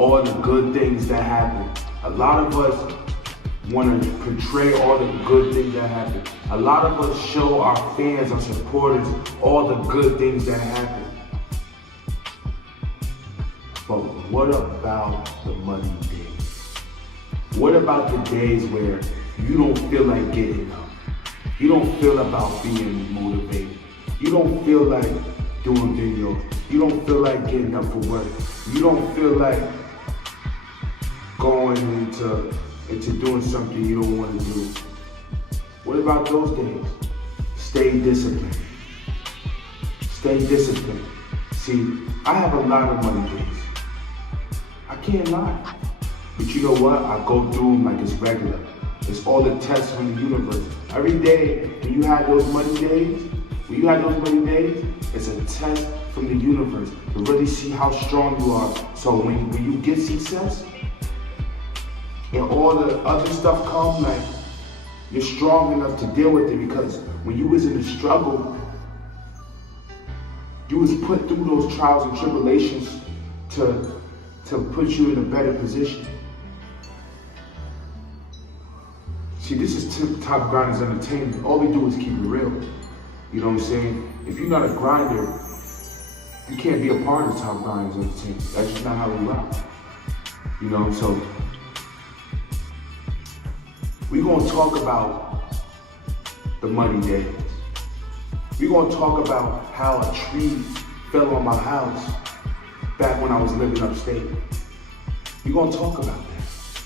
all the good things that happen. A lot of us want to portray all the good things that happen. A lot of us show our fans, our supporters, all the good things that happen. But what about the money days? What about the days where you don't feel like getting up? You don't feel about being motivated. You don't feel like doing videos. You don't feel like getting up for work. You don't feel like going into doing something you don't want to do. What about those days? Stay disciplined. Stay disciplined. See, I have a lot of money days. I can't lie. But you know what? I go through them like it's regular. It's all the tests from the universe. Every day when you have those money days, it's a test from the universe to really see how strong you are. So when you get success, and all the other stuff comes, like, you're strong enough to deal with it, because when you was in the struggle, you was put through those trials and tribulations to put you in a better position. See, this is Top Grinders Entertainment. All we do is keep it real. You know what I'm saying? If you're not a grinder, you can't be a part of Top Grinders Entertainment. That's just not how we rock. You know, so we're gonna talk about the money days. We're gonna talk about how a tree fell on my house back when I was living upstate. We're gonna talk about that.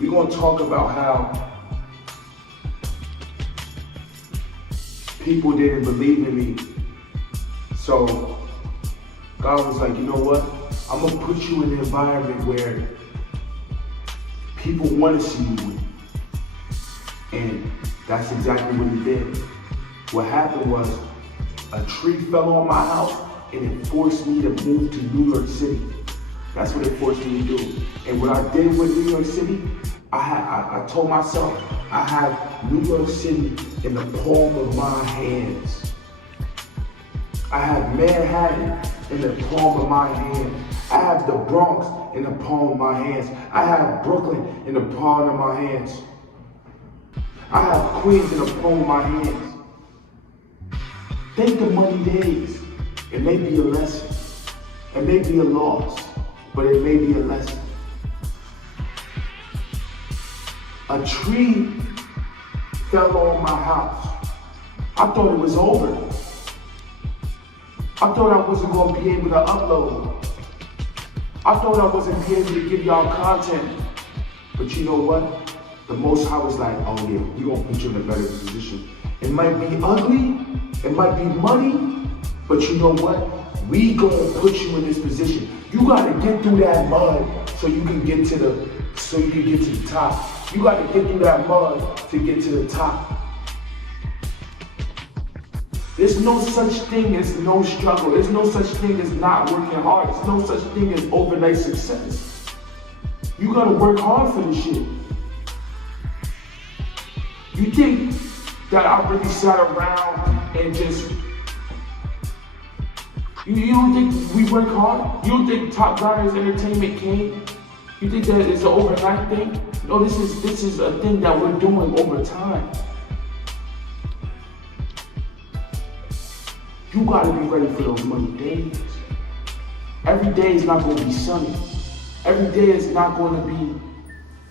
We're gonna talk about how people didn't believe in me. So God was like, you know what? I'm gonna put you in an environment where people wanna see you win. And that's exactly what he did. What happened was, a tree fell on my house and it forced me to move to New York City. That's what it forced me to do. And what I did with New York City, I told myself, I have New York City in the palm of my hands. I have Manhattan in the palm of my hand. I have the Bronx in the palm of my hands. I have Brooklyn in the palm of my hands. I have Queens in the palm of my hands. Think the money days. It may be a lesson. It may be a loss, but it may be a lesson. A tree fell on my house. I thought it was over. I thought I wasn't going to be able to upload. I thought I wasn't be able to give y'all content. But you know what? The Most High was like, oh yeah, we're gonna put you in a better position. It might be ugly, it might be money, but you know what? We gonna put you in this position. You gotta get through that mud so you can get to the top. You gotta get through that mud to get to the top. There's no such thing as no struggle. There's no such thing as not working hard. There's no such thing as overnight success. You gotta work hard for this shit. You think that I really sat around and just, you don't think we work hard? You don't think Top Grinders Entertainment came? You think that it's an overnight thing? No, this is a thing that we're doing over time. You gotta be ready for those money days. Every day is not gonna be sunny. Every day is not gonna be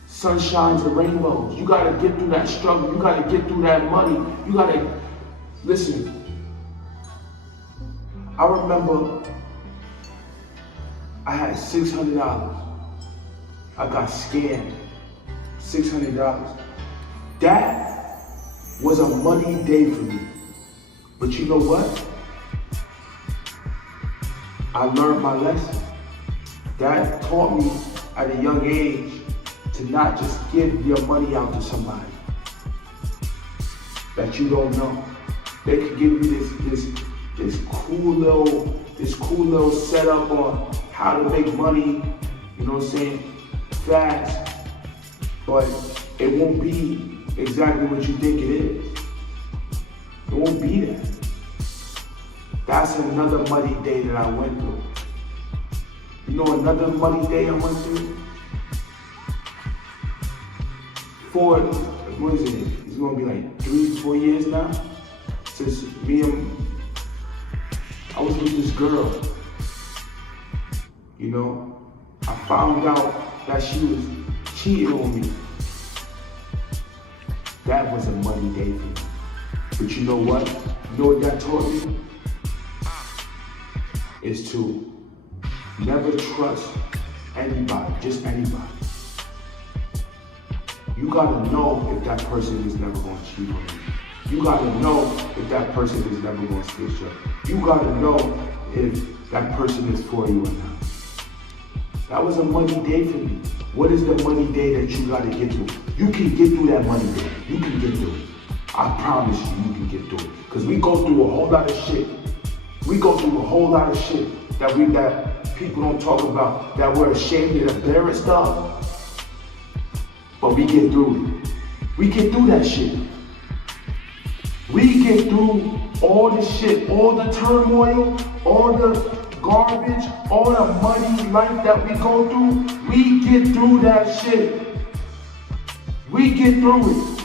sunshines and rainbows. You gotta get through that struggle. You gotta get through that money. You gotta, listen. I remember I had $600. I got scammed. $600. That was a money day for me. But you know what? I learned my lesson. That taught me at a young age to not just give your money out to somebody that you don't know. They could give you this cool little setup on how to make money, you know what I'm saying, fast, but it won't be exactly what you think it is. It won't be that. That's another money day that I went through. You know another money day I went through? What is it? It's gonna be like 3-4 years now since I was with this girl. You know, I found out that she was cheating on me. That was a money day for me. But you know what? You know what that taught me? Is to never trust anybody, just anybody. You gotta know if that person is never gonna cheat on you. You gotta know if that person is never gonna steal you. You gotta know if that person is for you or not. That was a money day for me. What is the money day that you gotta get through? You can get through that money day. You can get through it. I promise you can get through it. Because we go through a whole lot of shit. We go through a whole lot of shit that people don't talk about, that we're ashamed and embarrassed of. But we get through it. We get through that shit. We get through all the shit, all the turmoil, all the garbage, all the money life that we go through. We get through that shit. We get through it.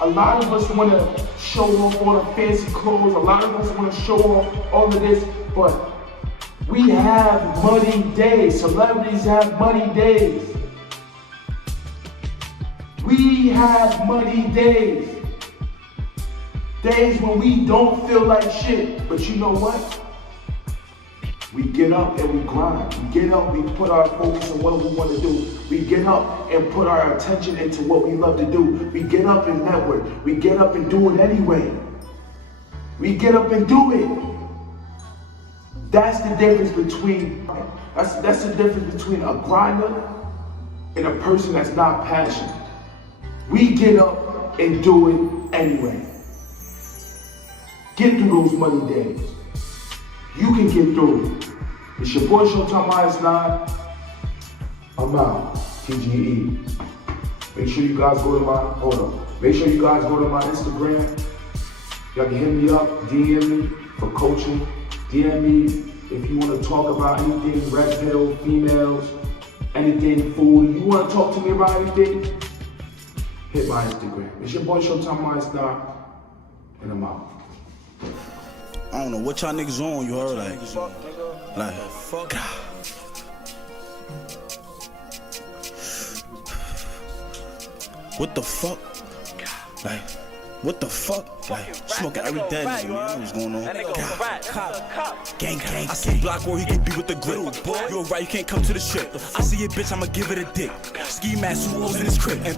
A lot of us want to show off all the fancy clothes. A lot of us want to show off all of this, but we have money days. Celebrities have money days. We have money days. Days when we don't feel like shit. But you know what? We get up and we grind. We get up, we put our focus on what we want to do. We get up and put our attention into what we love to do. We get up and network. We get up and do it anyway. We get up and do it. That's the difference between a grinder and a person that's not passionate. We get up and do it anyway. Get through those money days. You can get through it. It's your boy Showtime -9. I'm out. TGE. Make sure you guys go to my Instagram. Y'all can hit me up, DM me for coaching. DM me if you want to talk about anything, red pill, females, anything, food. You want to talk to me about anything? Hit my Instagram. It's your boy Showtime -9, and I'm out. I don't know what y'all niggas on, you heard? Like, fuck. What the fuck? Like, what the fuck? Like, smoking every day, man. You know what's going on? Gang. I see Block where he can be with the grip. You're right, you can't come to the shit. I see a bitch, I'ma give it a dick. Ski mask, who in his crib. And